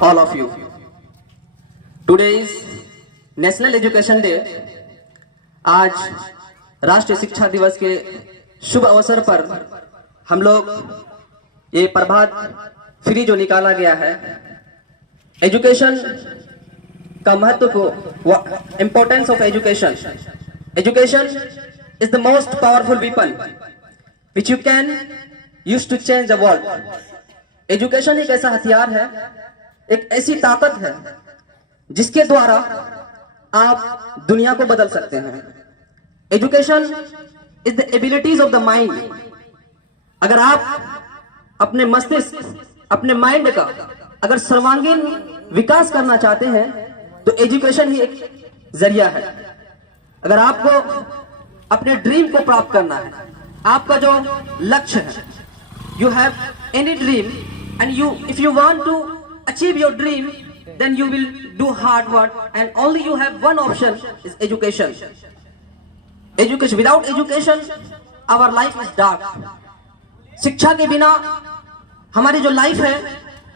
all of you. Today is National Education Day. आज राष्ट्रीय शिक्षा दिवस के शुभ अवसर पर हम लोग ये प्रभात फ्री जो निकाला गया है, एजुकेशन का महत्व को, importance of education. Education is the most powerful weapon which you can use to change the world. Education एक ऐसा हथियार है, एक ऐसी ताकत है जिसके द्वारा आप दुनिया को बदल सकते हैं. Education is the abilities of the mind. अगर आप अपने मस्तिष्क, अपने माइंड का अगर सर्वांगीण विकास करना चाहते हैं तो एजुकेशन ही एक जरिया है. अगर आपको अपने ड्रीम को प्राप्त करना है, आपका जो लक्ष्य है, you have any dream and if you want to achieve your dream, then you will do hard work and only you have one option is education. Without education our life is dark. शिक्षा के बिना हमारी जो life है,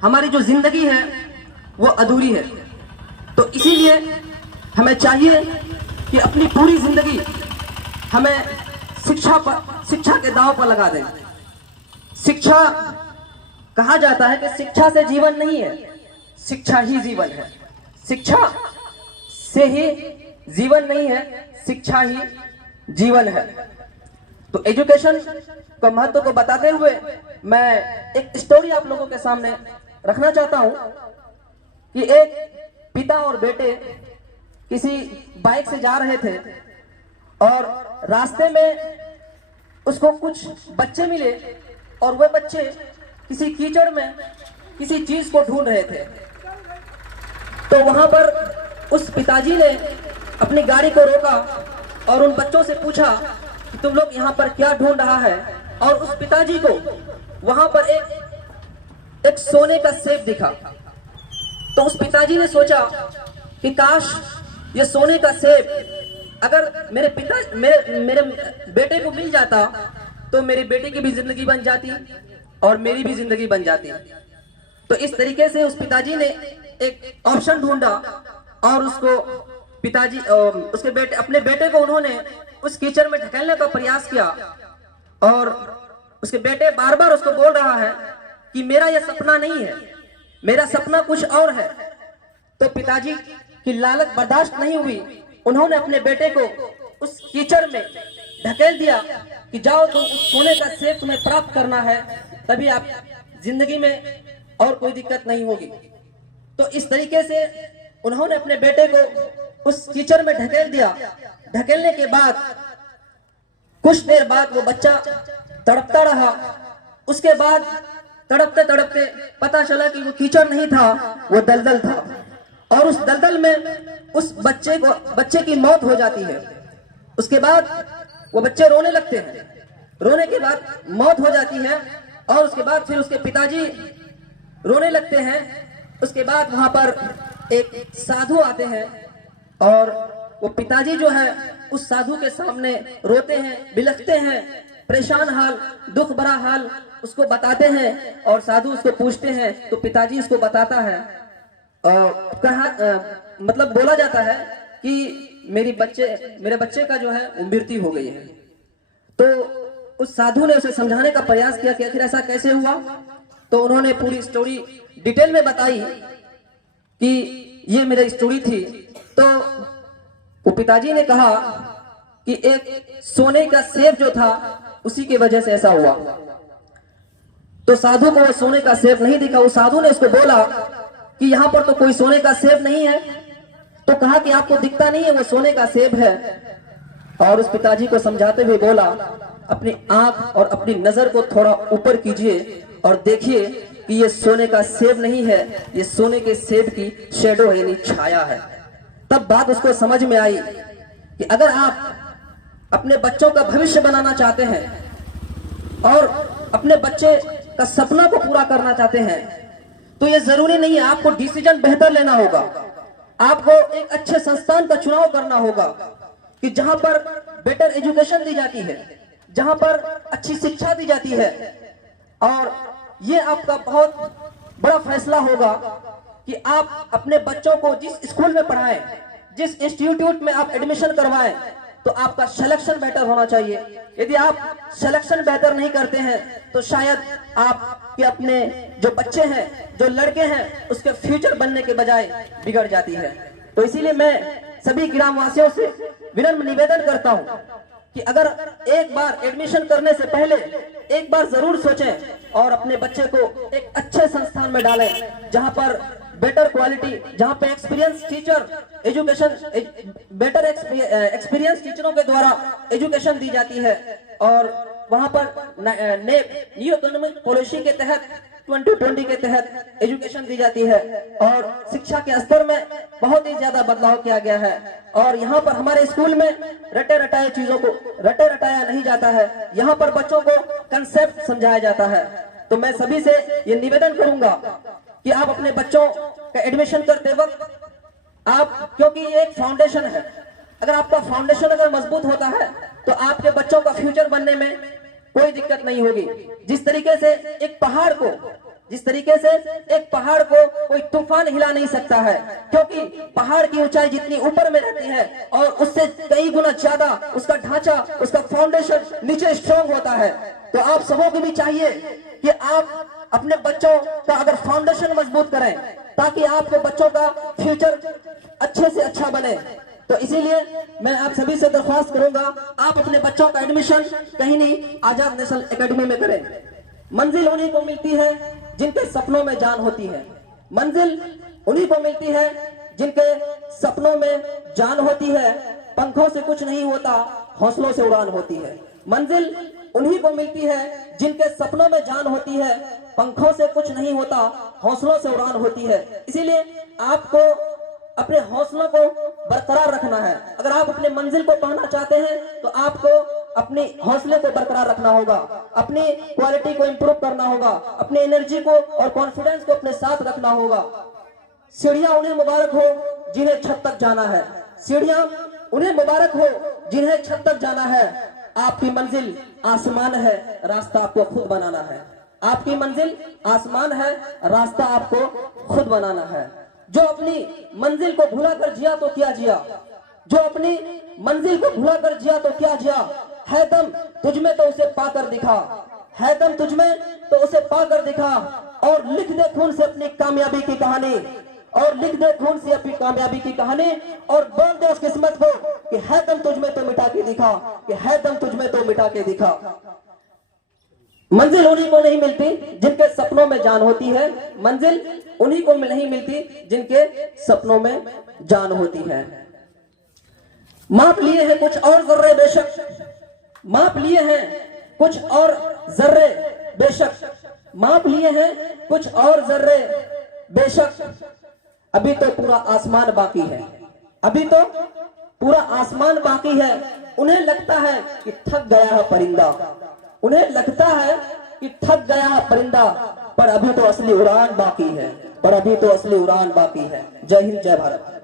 हमारी जो जिंदगी है वो अधूरी है. तो इसीलिए हमें चाहिए कि अपनी पूरी जिंदगी हमें शिक्षा के दांव पर लगा दें. शिक्षा, कहा जाता है कि शिक्षा से जीवन नहीं है, शिक्षा ही जीवन है. शिक्षा से ही जीवन नहीं है, शिक्षा ही जीवन है. तो एजुकेशन का महत्व को बताते हुए मैं एक स्टोरी आप लोगों के सामने रखना चाहता हूं कि एक पिता और बेटे किसी बाइक से जा रहे थे और रास्ते में उसको कुछ बच्चे मिले और वह बच्चे किसी कीचड़ में किसी चीज को ढूंढ रहे थे. तो वहां पर उस पिताजी ने अपनी गाड़ी को रोका और उन बच्चों से पूछा कि तुम लोग यहाँ पर क्या ढूंढ रहा है. और उस पिताजी को वहां पर एक सोने का सेब दिखा. तो उस पिताजी ने सोचा कि काश ये सोने का सेब अगर मेरे बेटे को मिल जाता तो मेरी बेटे की भी जिंदगी बन जाती और मेरी भी जिंदगी बन जाती. तो इस तरीके से उस पिताजी ने एक ऑप्शन ढूंढा और उसको अपने बेटे को उन्होंने उस कीचड़ में ढकेलने का प्रयास किया. और उसके बेटे बार बार उसको बोल रहा है कि मेरा यह सपना नहीं है, मेरा सपना कुछ और है. तो पिताजी की लालच बर्दाश्त नहीं हुई, उन्होंने अपने बेटे को उस कीचड़ में ढकेल दिया कि जाओ तुम उस सोने का सेब तुम्हें प्राप्त करना है, तभी आप जिंदगी में और कोई दिक्कत नहीं होगी. तो इस तरीके से उन्होंने अपने बेटे को उस कीचड़ में ढकेल दिया. ढकेलने के बाद कुछ देर बाद वो बच्चा तड़पता रहा. उसके बाद तड़पते तड़पते पता चला कि वो कीचड़ नहीं था, वो दलदल था. और उस दलदल में उस बच्चे की मौत हो जाती है. उसके बाद वो बच्चे रोने लगते हैं. रोने के बाद मौत हो जाती है और उसके बाद फिर उसके पिताजी रोने लगते हैं. उसके बाद वहां पर एक साधु आते हैं और वो पिताजी जो है उस साधु के सामने रोते हैं, बिलखते हैं, परेशान हाल, दुख भरा हाल उसको बताते हैं. और साधु उसको पूछते हैं तो पिताजी उसको बताता है. मतलब बोला जाता है कि मेरे बच्चे का जो है वो मृत्यु हो गई है. तो उस साधु ने उसे समझाने का प्रयास किया कि आखिर ऐसा कैसे हुआ. तो उन्होंने पूरी स्टोरी डिटेल में बताई कि ये मेरी स्टोरी थी. तो वो पिताजी ने कहा कि एक सोने का सेब जो था उसी की वजह से ऐसा हुआ. तो साधु को वो सोने का सेब नहीं दिखा. उस साधु ने उसको बोला कि यहाँ पर तो कोई सोने का सेब नहीं है. तो कहा कि आपको दिखता नहीं है, वो सोने का सेब है. और उस पिताजी को समझाते हुए बोला, अपनी आंख और अपनी नजर को थोड़ा ऊपर कीजिए और देखिए कि ये सोने का सेब नहीं है, ये सोने के सेब की शेडो है, यानी छाया है. तब बात उसको समझ में आई कि अगर आप अपने बच्चों का भविष्य बनाना चाहते हैं और अपने बच्चे का सपना को पूरा करना चाहते हैं तो ये जरूरी नहीं है, आपको डिसीजन बेहतर लेना होगा. आपको एक अच्छे संस्थान का चुनाव करना होगा कि जहां पर बेटर एजुकेशन दी जाती है, जहां पर अच्छी शिक्षा दी जाती है. और ये आपका बहुत बड़ा फैसला होगा कि आप अपने बच्चों को जिस स्कूल में पढ़ाएं, जिस इंस्टीट्यूट में आप एडमिशन करवाएं, तो आपका सिलेक्शन बेहतर होना चाहिए। यदि आप सिलेक्शन बेहतर नहीं करते हैं तो शायद आपके अपने जो बच्चे हैं, जो लड़के हैं, उसके फ्यूचर बनने के बजाय बिगड़ जाती है। तो इसीलिए मैं सभी ग्रामवासियों से विनम्र निवेदन करता हूं कि अगर एक बार एडमिशन करने से पहले एक बार जरूर सोचें और अपने बच्चे को एक अच्छे संस्थान में डालें, जहां पर बेटर क्वालिटी, जहां पे experience teacher education, better experience टीचरों के द्वारा एजुकेशन दी जाती है और वहां पर न्यू इकोनॉमिक पॉलिसी के तहत 2020 के तहत एजुकेशन दी जाती है और शिक्षा के स्तर में बहुत ही ज्यादा बदलाव किया गया है। और यहाँ पर हमारे स्कूल में रटे रटाए चीजों को रटे रटाया नहीं जाता है, यहाँ पर बच्चों को कंसेप्ट समझाया जाता है। तो मैं सभी से ये निवेदन करूंगा कि आप अपने बच्चों का एडमिशन करते वक्त आप, क्योंकि ये एक फाउंडेशन है, अगर आपका फाउंडेशन अगर मजबूत होता है तो आपके बच्चों का फ्यूचर बनने में कोई दिक्कत नहीं होगी। जिस तरीके से एक पहाड़ को कोई तूफान हिला नहीं सकता है, क्योंकि पहाड़ की ऊंचाई जितनी ऊपर में रहती है और उससे कई गुना ज्यादा उसका ढांचा, उसका फाउंडेशन नीचे स्ट्रांग होता है। तो आप सबों को भी चाहिए कि आप अपने बच्चों का अगर फाउंडेशन मजबूत करें ताकि आपके बच्चों का फ्यूचर अच्छे से अच्छा बने। तो इसीलिए मैं आप सभी से दरख्वास्त करूंगा, आप अपने बच्चों का एडमिशन कहीं नहीं, आजाद नेशनल एकेडमी में करें। मंजिल उन्हीं को मिलती है जिनके सपनों में जान होती है। मंजिल उन्हीं को मिलती है जिनके सपनों में जान होती है। पंखों से कुछ नहीं होता, हौसलों से उड़ान होती है। मंजिल उन्हीं को मिलती है जिनके सपनों में जान होती है। पंखों से कुछ नहीं होता, हौसलों से उड़ान होती है। इसीलिए आपको अपने हौसलों को बरकरार रखना है। अगर आप अपने मंजिल को पाना चाहते हैं तो आपको अपने हौसले को बरकरार रखना होगा, अपनी क्वालिटी को इंप्रूव करना होगा, अपनी एनर्जी को और कॉन्फिडेंस को अपने साथ रखना होगा। सीढ़ियां उन्हें मुबारक हो जिन्हें छत तक जाना है। सीढ़ियां उन्हें मुबारक हो जिन्हें छत तक जाना है। आपकी मंजिल आसमान है, रास्ता आपको खुद बनाना है। आपकी मंजिल आसमान है, रास्ता आपको खुद बनाना है। जो अपनी मंजिल को भुलाकर जिया तो क्या जिया, जो अपनी मंजिल को भुलाकर जिया तो क्या जिया। है दम तुझमें तो उसे पाकर दिखा, है दम तुझमें तो उसे पाकर दिखा। और लिख दे खून से अपनी कामयाबी की कहानी, और लिख दे खून से अपनी कामयाबी की कहानी, और बोल दे उस किस्मत को कि है दम तुझमें तो मिटा के दिखा, कि है दम तुझमें तो मिटा के दिखा। मंजिल उन्हीं को नहीं मिलती जिनके सपनों में जान होती है। मंजिल उन्हीं को नहीं मिलती जिनके सपनों में जान होती है। माप लिए हैं कुछ और जर्रे बेशक, माप लिए हैं कुछ और जर्रे बेशक, माप लिए हैं कुछ और जर्रे बेशक। अभी तो पूरा आसमान बाकी है, अभी तो पूरा आसमान बाकी है। उन्हें लगता है कि थक गया है परिंदा, उन्हें लगता है कि थक गया है परिंदा, पर अभी तो असली उड़ान बाकी है, पर अभी तो असली उड़ान बाकी है। जय हिंद, जय भारत।